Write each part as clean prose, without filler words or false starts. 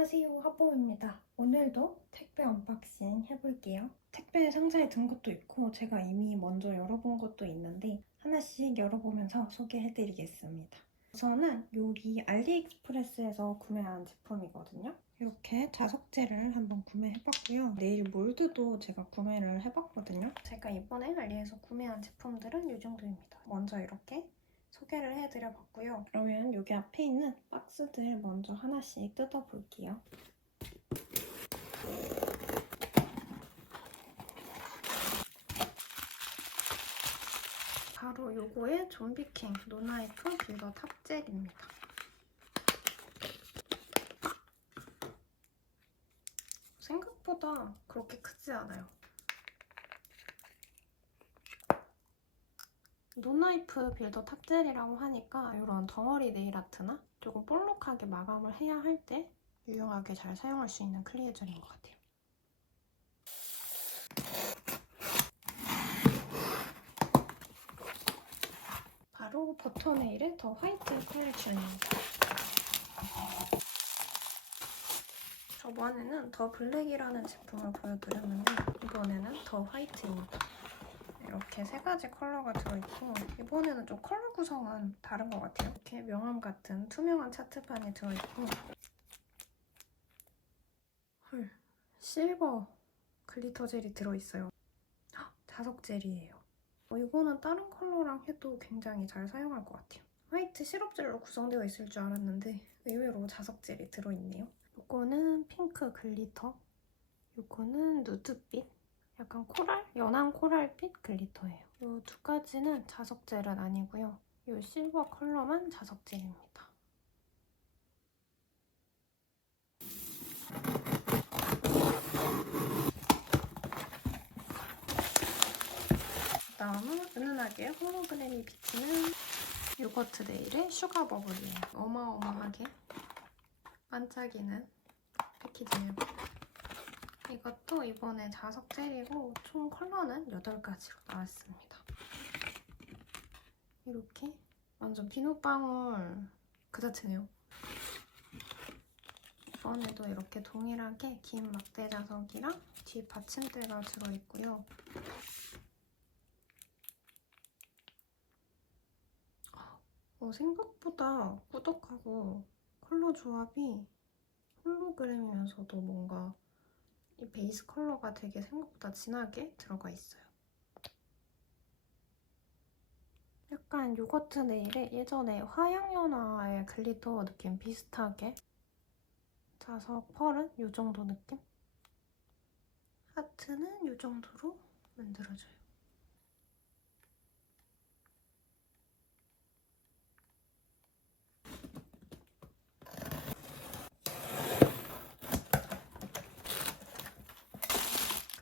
안녕하세요, 하보입니다. 오늘도 택배 언박싱 해볼게요. 택배 상자에 든 것도 있고 제가 이미 먼저 열어본 것도 있는데 하나씩 열어보면서 소개해드리겠습니다. 우선은 여기 알리익스프레스에서 구매한 제품이거든요. 이렇게 자석제를 한번 구매해봤고요. 네일 몰드도 제가 구매를 해봤거든요. 제가 이번에 알리에서 구매한 제품들은 이 정도입니다. 먼저 이렇게 소개를 해드려봤고요. 그러면 여기 앞에 있는 박스들 먼저 하나씩 뜯어볼게요. 바로 요거의 좀비킹 노나이프 빌더 탑젤입니다. 생각보다 그렇게 크지 않아요. 노나이프 빌더 탑젤이라고 하니까 이런 덩어리 네일 아트나 조금 볼록하게 마감을 해야 할 때 유용하게 잘 사용할 수 있는 클리어 젤인 것 같아요. 바로 버터 네일의 더 화이트 컬렉션입니다. 저번에는 더 블랙이라는 제품을 보여드렸는데 이번에는 더 화이트입니다. 이렇게 세 가지 컬러가 들어있고 이번에는 좀 컬러 구성은 다른 것 같아요. 이렇게 명암 같은 투명한 차트판이 들어있고 헐, 실버 글리터 젤이 들어있어요. 자석 젤이에요. 이거는 다른 컬러랑 해도 굉장히 잘 사용할 것 같아요. 화이트 시럽 젤로 구성되어 있을 줄 알았는데 의외로 자석 젤이 들어있네요. 이거는 핑크 글리터, 이거는 누드빛, 약간 코랄? 연한 코랄빛 글리터예요. 이 두 가지는 자석 젤은 아니고요. 이 실버 컬러만 자석 젤입니다. 그다음은 은은하게 홀로그램이 비치는 요거트 네일의 슈가 버블이에요. 어마어마하게 반짝이는 패키지예요. 이것도 이번에 자석 젤이고 총 컬러는 8가지로 나왔습니다. 이렇게 완전 비눗방울 그 자체네요. 이번에도 이렇게 동일하게 긴 막대 자석이랑 뒤 받침대가 들어있고요. 생각보다 꾸덕하고 컬러 조합이 홀로그램이면서도 뭔가 이 베이스 컬러가 되게 생각보다 진하게 들어가 있어요. 약간 요거트 네일에 예전에 화양연화의 글리터 느낌 비슷하게 자석 펄은 이 정도 느낌? 하트는 이 정도로 만들어줘요.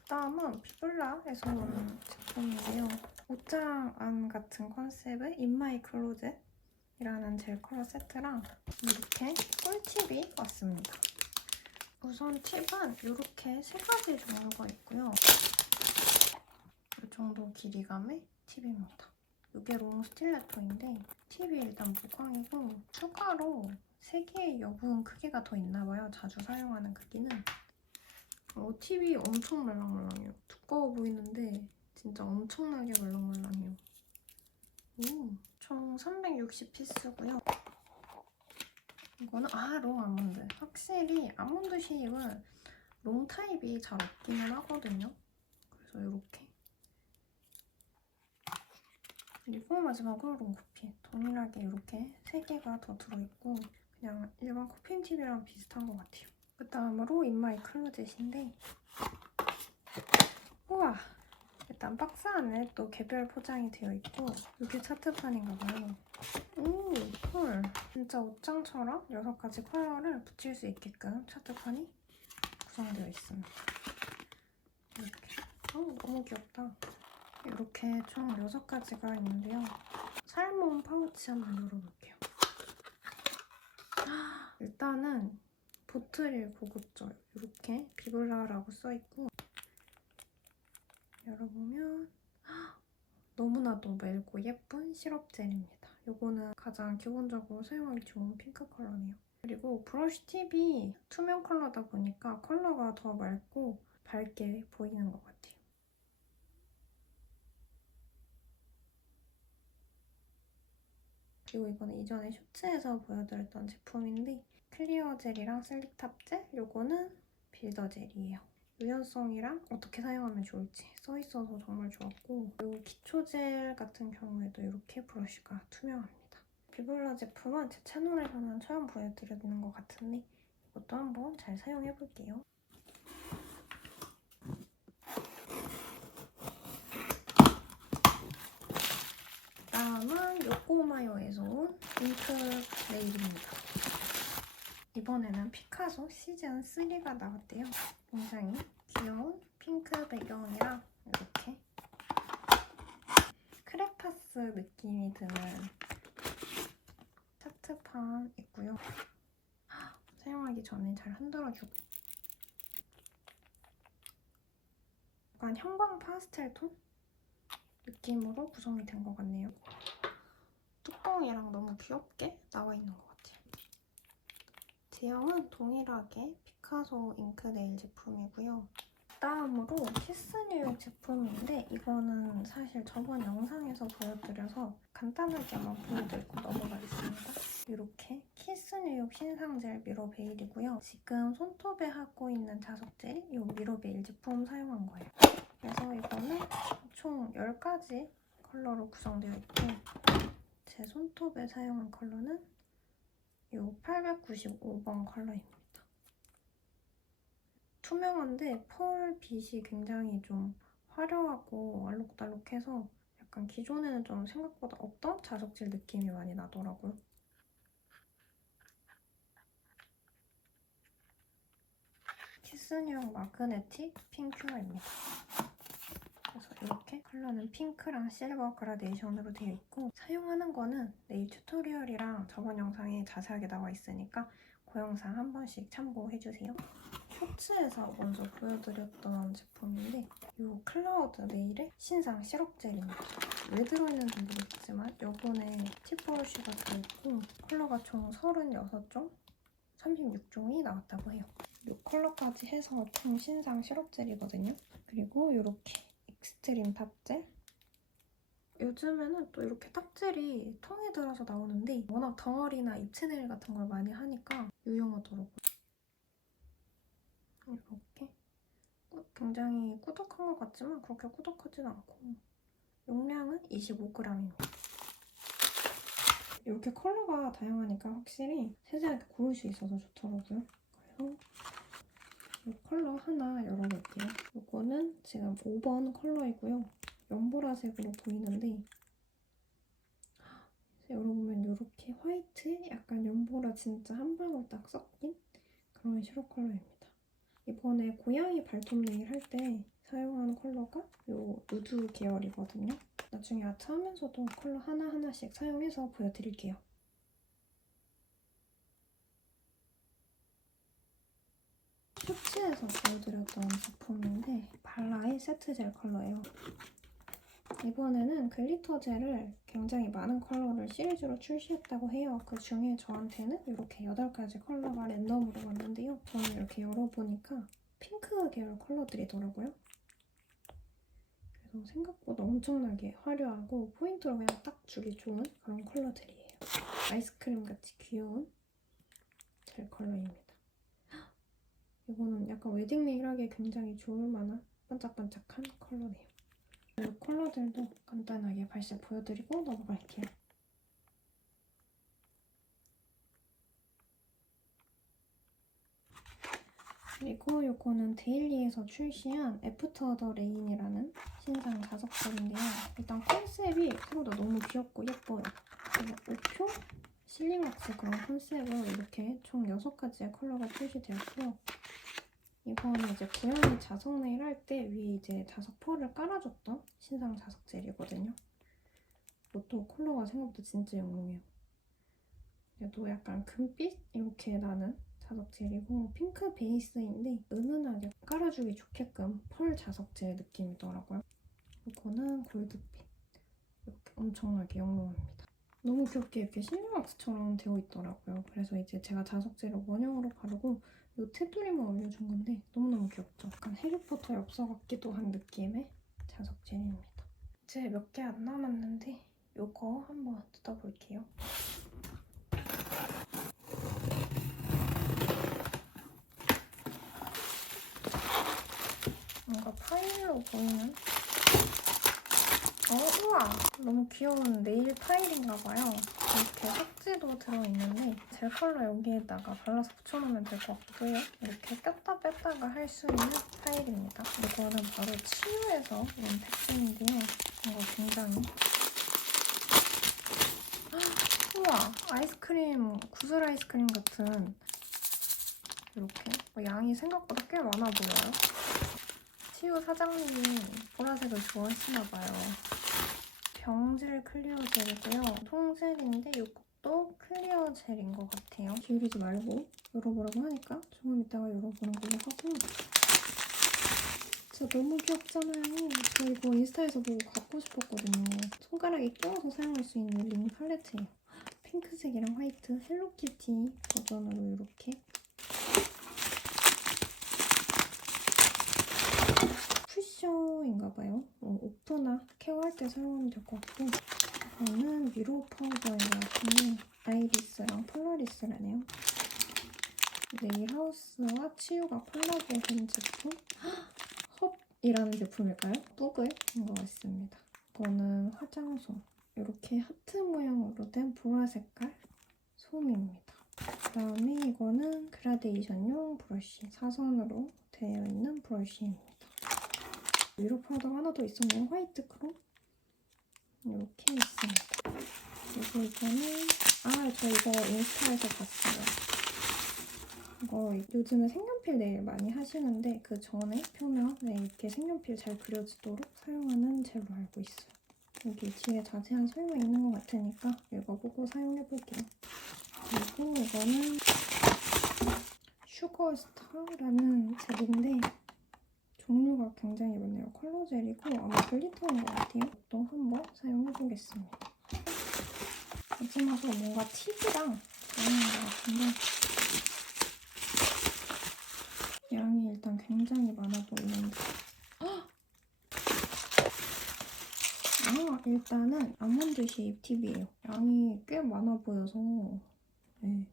그다음은 비블라에서 온 제품인데요. 옷장 안 같은 컨셉의 인마이 클로젯이라는 젤 컬러 세트랑 이렇게 꿀팁이 왔습니다. 우선 팁은 이렇게 3가지 종류가 있고요. 이 정도 길이감의 팁입니다. 이게 롱 스틸레토인데 팁이 일단 무광이고 추가로 3개의 여분 크기가 더 있나봐요. 자주 사용하는 크기는. 팁이 엄청 말랑말랑해요. 두꺼워 보이는데 진짜 엄청나게 말랑말랑해요. 총 360피스고요. 이거는 롱 아몬드. 확실히 아몬드 쉐입은 롱 타입이 잘 없기는 하거든요. 그래서 이렇게. 그리고 마지막으로 롱 코핀. 동일하게 이렇게 3개가 더 들어있고 그냥 일반 코핀 팁이랑 비슷한 것 같아요. 그 다음으로 인마이 클로젯인데 우와! 일단 박스 안에 또 개별 포장이 되어 있고 이게 차트판인가 봐요. 헐! 진짜 옷장처럼 6가지 컬러를 붙일 수 있게끔 차트판이 구성되어 있습니다. 이렇게. 너무 귀엽다. 이렇게 총 6가지가 있는데요. 살몬 파우치 한번 열어볼게요. 일단은 보틀이 고급져요. 이렇게 비블라라고 써있고 열어보면 너무나도 맑고 예쁜 시럽 젤입니다. 이거는 가장 기본적으로 사용하기 좋은 핑크 컬러네요. 그리고 브러쉬 팁이 투명 컬러다 보니까 컬러가 더 맑고 밝게 보이는 것 같아요. 그리고 이거는 이전에 쇼츠에서 보여드렸던 제품인데 클리어 젤이랑 슬릭 탑 젤, 요거는 빌더 젤이에요. 유연성이랑 어떻게 사용하면 좋을지 써있어서 정말 좋았고, 그리고 기초 젤 같은 경우에도 이렇게 브러쉬가 투명합니다. 비블라 제품은 제 채널에서는 처음 보여드리는 것 같은데 이것도 한번 잘 사용해볼게요. 다음은 요코마요에서 온 핑크 네일입니다. 이번에는 피카소 시즌 3가 나왔대요. 굉장히 귀여운 핑크 배경이랑 이렇게 크레파스 느낌이 드는 차트판 있고요. 사용하기 전에 잘 흔들어주고, 약간 형광 파스텔 톤 느낌으로 구성이 된 것 같네요. 뚜껑이랑 너무 귀엽게 나와 있는 것 같아요. 제형은 동일하게 피카소 잉크 네일 제품이고요. 다음으로 키스 뉴욕 제품인데 이거는 사실 저번 영상에서 보여드려서 간단하게만 보여드리고 넘어가겠습니다. 이렇게 키스 뉴욕 신상 젤 미러 베일이고요. 지금 손톱에 하고 있는 자석 젤이 이 미러 베일 제품 사용한 거예요. 그래서 이거는 총 10가지 컬러로 구성되어 있고 제 손톱에 사용한 컬러는 이 895번 컬러입니다. 투명한데 펄 빛이 굉장히 좀 화려하고 알록달록해서 약간 기존에는 좀 생각보다 없던 자석질 느낌이 많이 나더라고요. 키스뉴욕 마그네틱 핑큐어입니다. 그래서 이렇게 컬러는 핑크랑 실버 그라데이션으로 되어 있고 사용하는 거는 네일 튜토리얼이랑 저번 영상에 자세하게 나와 있으니까 그 영상 한 번씩 참고해주세요. 쇼츠에서 먼저 보여드렸던 제품인데 이 클라우드 네일의 신상 시럽 젤입니다. 왜 들어있는지 모르겠지만 요번에 팁브러쉬가 들어있고 컬러가 총 36종, 36종이 나왔다고 해요. 이 컬러까지 해서 총 신상 시럽 젤이거든요. 그리고 이렇게 익스트림 탑젤. 요즘에는 또 이렇게 탑젤이 통에 들어서 나오는데 워낙 덩어리나 입체 네일 같은 걸 많이 하니까 유용하더라고요. 이렇게 굉장히 꾸덕한 것 같지만 그렇게 꾸덕하진 않고 용량은 25g입니다. 이렇게 컬러가 다양하니까 확실히 세세하게 고를 수 있어서 좋더라고요. 그래서 이 컬러 하나 열어볼게요. 이거는 지금 5번 컬러이고요. 연보라색으로 보이는데 열어보면 이렇게 화이트에 약간 연보라 진짜 한 방울 딱 섞인 그런 시럽 컬러입니다. 이번에 고양이 발톱 네일 할 때 사용한 컬러가 이 누드 계열이거든요. 나중에 아트하면서도 컬러 하나하나씩 사용해서 보여드릴게요. 쇼츠에서 보여드렸던 제품인데 발라의 세트 젤 컬러예요. 이번에는 글리터 젤을 굉장히 많은 컬러를 시리즈로 출시했다고 해요. 그 중에 저한테는 이렇게 8가지 컬러가 랜덤으로 왔는데요. 저는 이렇게 열어보니까 핑크 계열 컬러들이더라고요. 그래서 생각보다 엄청나게 화려하고 포인트로 그냥 딱 주기 좋은 그런 컬러들이에요. 아이스크림같이 귀여운 젤 컬러입니다. 이거는 약간 웨딩 네일 하기에 굉장히 좋을 만한 반짝반짝한 컬러네요. 이 컬러들도 간단하게 발색 보여드리고 넘어갈게요. 그리고 이거는 데일리에서 출시한 애프터 더 레인이라는 신상 자석젤인데요. 일단 컨셉이 생각보다 너무 귀엽고 예뻐요. 그리고 우표, 실링왁스 그런 컨셉으로 이렇게 총 6가지의 컬러가 출시되었고요. 이거는 이제 고양이 자석 네일 할 때 위에 이제 자석 펄을 깔아줬던 신상 자석 젤이거든요. 이것도 컬러가 생각보다 진짜 영롱해요. 얘도 약간 금빛 이렇게 나는 자석 젤이고 핑크 베이스인데 은은하게 깔아주기 좋게끔 펄 자석 젤 느낌이더라고요. 이거는 골드빛. 이렇게 엄청나게 영롱합니다. 너무 귀엽게 이렇게 신경왁스처럼 되어 있더라고요. 그래서 이제 제가 자석제를 원형으로 바르고 이 테두리만 올려준 건데 너무너무 귀엽죠? 약간 해리포터 엽서 같기도 한 느낌의 자석젤입니다. 이제 몇 개 안 남았는데 이거 한번 뜯어볼게요. 뭔가 파일로 보이는? 우와! 너무 귀여운 네일 파일인가봐요. 이렇게 색지도 들어있는데 젤 컬러 여기에다가 발라서 붙여놓으면 될 것 같기도 해요. 이렇게 꼈다 뺐다가 할 수 있는 파일입니다. 이거는 바로 치유에서 온 택배인데요. 이거 굉장히 우와! 아이스크림, 구슬 아이스크림 같은 이렇게 양이 생각보다 꽤 많아 보여요. 치유 사장님이 보라색을 좋아하시나봐요. 병질 클리어 젤이고요. 통젤인데 이것도 클리어 젤인 것 같아요. 기울이지 말고 열어보라고 하니까 조금 이따가 열어보는 걸로 하고 진짜 너무 귀엽잖아요. 저 이거 인스타에서 보고 갖고 싶었거든요. 손가락에 끼워서 사용할 수 있는 링 팔레트예요. 핑크색이랑 화이트 헬로키티 버전으로 이렇게 쿠셔인가봐요. 옷터나 케어할 때 사용하면 될 것 같고 이거는 미로 파우더인 것 같은데 아이리스랑 폴라리스라네요. 네일하우스와 치유가 콜라보된 제품 헙이라는 제품일까요? 뿌글인 것 같습니다. 이거는 화장솜 이렇게 하트 모양으로 된 보라 색깔 솜입니다. 그다음에 이거는 그라데이션용 브러쉬 사선으로 되어 있는 브러쉬입니다. 위로 파우더가 하나 더 있었네요. 화이트 크롬 이렇게 있습니다. 그리고 이거는 저 이거 인스타에서 봤어요. 이거 요즘에 색연필 네일 많이 하시는데 그 전에 표면에 이렇게 색연필 잘 그려지도록 사용하는 젤로 알고 있어요. 여기 뒤에 자세한 설명 있는 것 같으니까 읽어보고 사용해볼게요. 그리고 이거는 슈거스타라는 젤인데 종류가 굉장히 많네요. 컬러 젤이고 아마 글리터인 것 같아요. 또 한번 사용해보겠습니다. 마지막으로 뭔가 팁이랑 다른 것 같은데 양이 일단 굉장히 많아 보이는데 일단은 아몬드 쉐입 팁이에요. 양이 꽤 많아 보여서 네.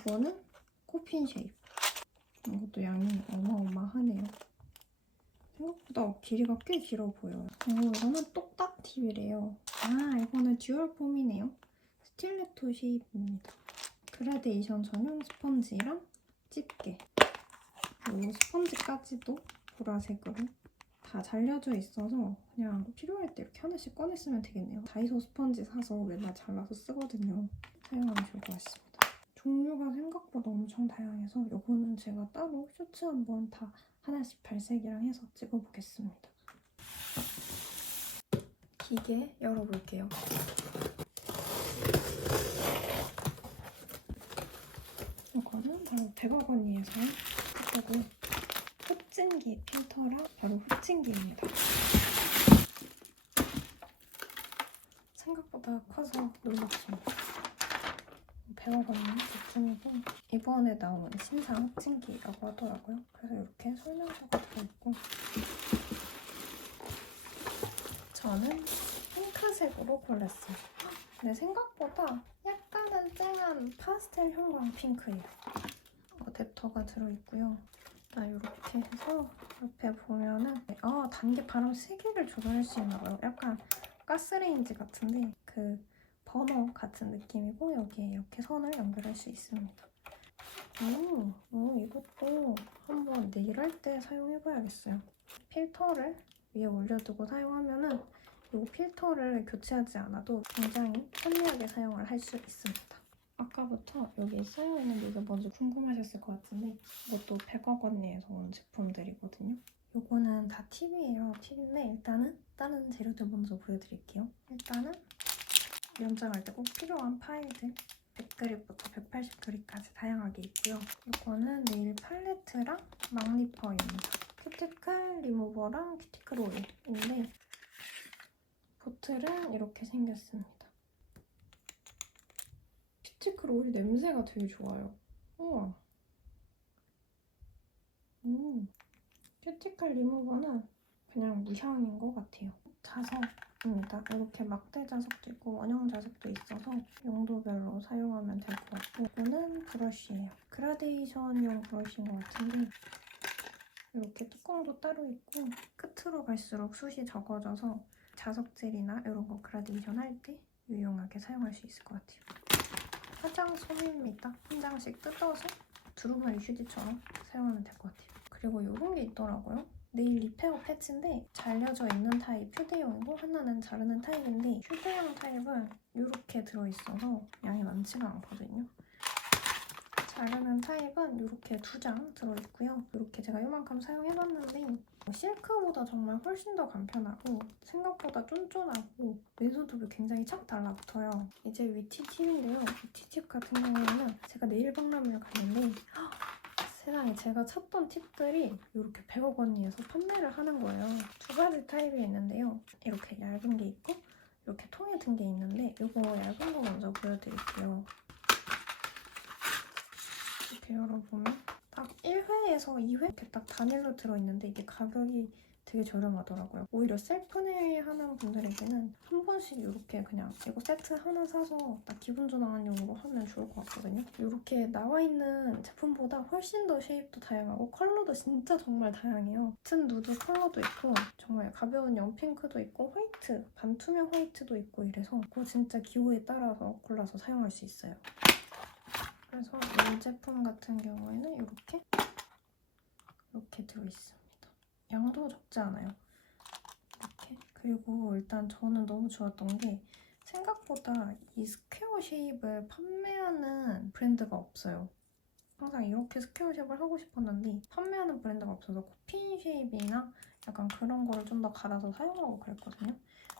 이거는 코핀 쉐입 이것도 양이 어마어마하네요. 생각보다 길이가 꽤 길어 보여요. 그리고 이거는 똑딱 팁이래요. 이거는 듀얼 폼이네요. 스틸레토 쉐입입니다. 그라데이션 전용 스펀지랑 집게 그리고 스펀지까지도 보라색으로 다 잘려져 있어서 그냥 필요할 때 이렇게 하나씩 꺼내 쓰면 되겠네요. 다이소 스펀지 사서 맨날 잘라서 쓰거든요. 사용하면 좋을 것 같습니다. 종류가 생각보다 엄청 다양해서 이거는 제가 따로 쇼츠 한번 다 하나씩 발색이랑 해서 찍어보겠습니다. 기계 열어볼게요. 이거는 바로 100억원이에서 샀고 흡진기 필터랑 바로 흡진기입니다. 생각보다 커서 놀랐습니다. 100억원 제품이고 이번에 나온 신상 흡진기라고 하더라고요. 그래서 이렇게 설명서가 들어있고 저는 핑크색으로 골랐어요. 근데 생각보다 약간은 쨍한 파스텔 형광 핑크예요. 어댑터가 들어있고요. 이렇게 해서 옆에 보면은 단계 바람 세기를 조절할 수 있나봐요. 약간 가스레인지 같은데 그 버너 같은 느낌이고 여기에 이렇게 선을 연결할 수 있습니다. 이것도 한번 네일할 때 사용해봐야겠어요. 필터를 위에 올려두고 사용하면은 이 필터를 교체하지 않아도 굉장히 편리하게 사용을 할 수 있습니다. 아까부터 여기 써있는 게 뭔지 궁금하셨을 것 같은데 이것도 100억원리에서 온 제품들이거든요. 요거는 다 팁이에요. 팁인데 일단은 다른 재료들 먼저 보여드릴게요. 일단은 연장할 때 꼭 필요한 파일들 100그립부터 180그립까지 다양하게 있고요. 이거는 네일 팔레트랑 막리퍼입니다. 큐티클 리무버랑 큐티클 오일인데 보틀은 이렇게 생겼습니다. 큐티클 오일 냄새가 되게 좋아요. 우와. 큐티클 리무버는 그냥 무향인 것 같아요. 자석입니다. 이렇게 막대 자석도 있고 원형 자석도 있어서 용도별로 사용하면 될 것 같고, 이거는 브러쉬예요. 그라데이션용 브러쉬인 것 같은데 이렇게 뚜껑도 따로 있고 끝으로 갈수록 숱이 적어져서 자석젤이나 이런 거 그라데이션 할 때 유용하게 사용할 수 있을 것 같아요. 화장솜입니다. 한 장씩 뜯어서 두루마리 휴지처럼 사용하면 될 것 같아요. 그리고 이런 게 있더라고요. 네일 리페어 패치인데 잘려져 있는 타입 휴대용이고 하나는 자르는 타입인데, 휴대용 타입은 이렇게 들어있어서 양이 많지가 않거든요. 자르는 타입은 이렇게 2장 들어있고요. 이렇게 제가 이만큼 사용해봤는데 실크보다 정말 훨씬 더 간편하고 생각보다 쫀쫀하고 맨손톱이 굉장히 착 달라붙어요. 이제 위티 팁인데요. 위티 팁 같은 경우에는 제가 네일 박람회를 갔는데 세상에 제가 찾던 팁들이 이렇게 100억 원리에서 판매를 하는 거예요. 2가지 타입이 있는데요. 이렇게 얇은 게 있고 이렇게 통에 든 게 있는데 이거 얇은 거 먼저 보여드릴게요. 이렇게 열어보면 딱 1회에서 2회 이렇게 딱 단일로 들어있는데 이게 가격이 되게 저렴하더라고요. 오히려 셀프네일 하는 분들에게는 한 번씩 이렇게 그냥 이거 세트 하나 사서 딱 기분 전환용으로 하면 좋을 것 같거든요. 이렇게 나와 있는 제품보다 훨씬 더 쉐입도 다양하고 컬러도 진짜 정말 다양해요. 같은 누드 컬러도 있고 정말 가벼운 연핑크도 있고 화이트, 반투명 화이트도 있고 이래서 그거 진짜 기호에 따라서 골라서 사용할 수 있어요. 그래서 이 제품 같은 경우에는 이렇게 들어있습니다. 양도 적지 않아요. 이렇게. 그리고 일단 저는 너무 좋았던 게 생각보다 이 스퀘어 쉐입을 판매하는 브랜드가 없어요. 항상 이렇게 스퀘어 쉐입을 하고 싶었는데 판매하는 브랜드가 없어서 코핀 쉐입이나 약간 그런 거를 좀 더 갈아서 사용하고 그랬거든요.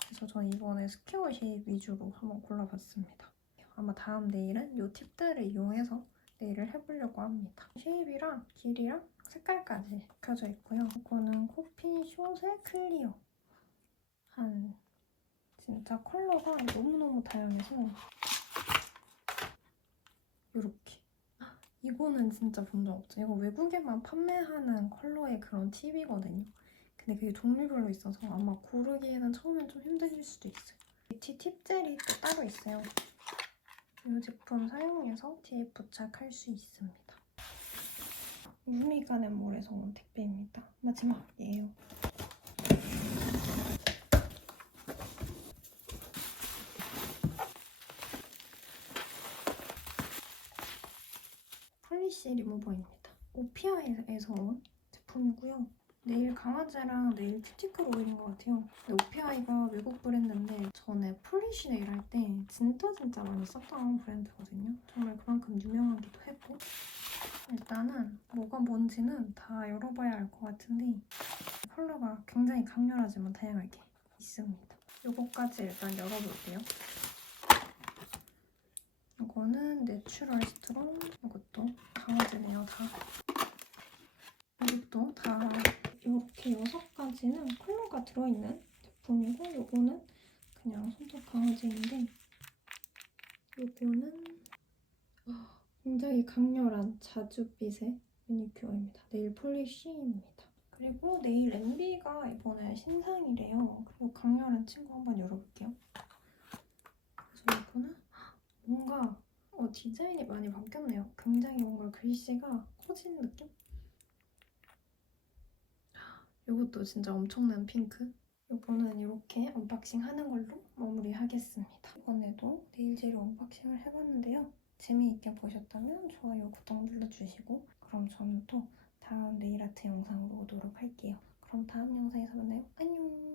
그래서 전 이번에 스퀘어 쉐입 위주로 한번 골라봤습니다. 아마 다음 네일은 이 팁들을 이용해서 네일을 해보려고 합니다. 쉐입이랑 길이랑 색깔까지 켜져 있고요. 이거는 코핀 숏의 클리어. 진짜 컬러가 너무너무 다양해서 이렇게. 이거는 진짜 본 적 없죠. 이거 외국에만 판매하는 컬러의 그런 팁이거든요. 근데 그게 종류별로 있어서 아마 고르기에는 처음엔 좀 힘드실 수도 있어요. 뷰티 팁젤이 또 따로 있어요. 이 제품 사용해서 뒤에 부착할 수 있습니다. 우미가넨몰에서 온 택배입니다. 마지막이에요. 폴리시 리무버입니다. 오피아에서 온 제품이고요. 네일 강화제랑 네일 큐티클 오일인 것 같아요. 근데 오피아이가 외국 브랜드인데 전에 폴리시 네일 할 때 진짜 많이 썼던 브랜드거든요. 정말 그만큼 유명하기도 했고, 일단은 뭐가 뭔지는 다 열어봐야 알 것 같은데 컬러가 굉장히 강렬하지만 다양하게 있습니다. 이거까지 일단 열어볼게요. 이거는 내추럴 스트롱, 이것도 강화제네요, 다. 이것도 다 이렇게 6가지는 컬러가 들어있는 제품이고, 이거는 그냥 손톱 강화제인데 이거는 굉장히 강렬한 자줏빛의 매니큐어입니다. 네일 폴리쉬입니다. 그리고 네일 엠비가 이번에 신상이래요. 그리고 강렬한 친구 한번 열어볼게요. 그래서 이거는 뭔가 디자인이 많이 바뀌었네요. 굉장히 뭔가 글씨가 커진 느낌? 이것도 진짜 엄청난 핑크. 이거는 이렇게 언박싱 하는 걸로 마무리하겠습니다. 이번에도 네일젤을 언박싱을 해봤는데요. 재미있게 보셨다면 좋아요, 구독 눌러주시고, 그럼 저는 또 다음 네일아트 영상으로 오도록 할게요. 그럼 다음 영상에서 만나요. 안녕!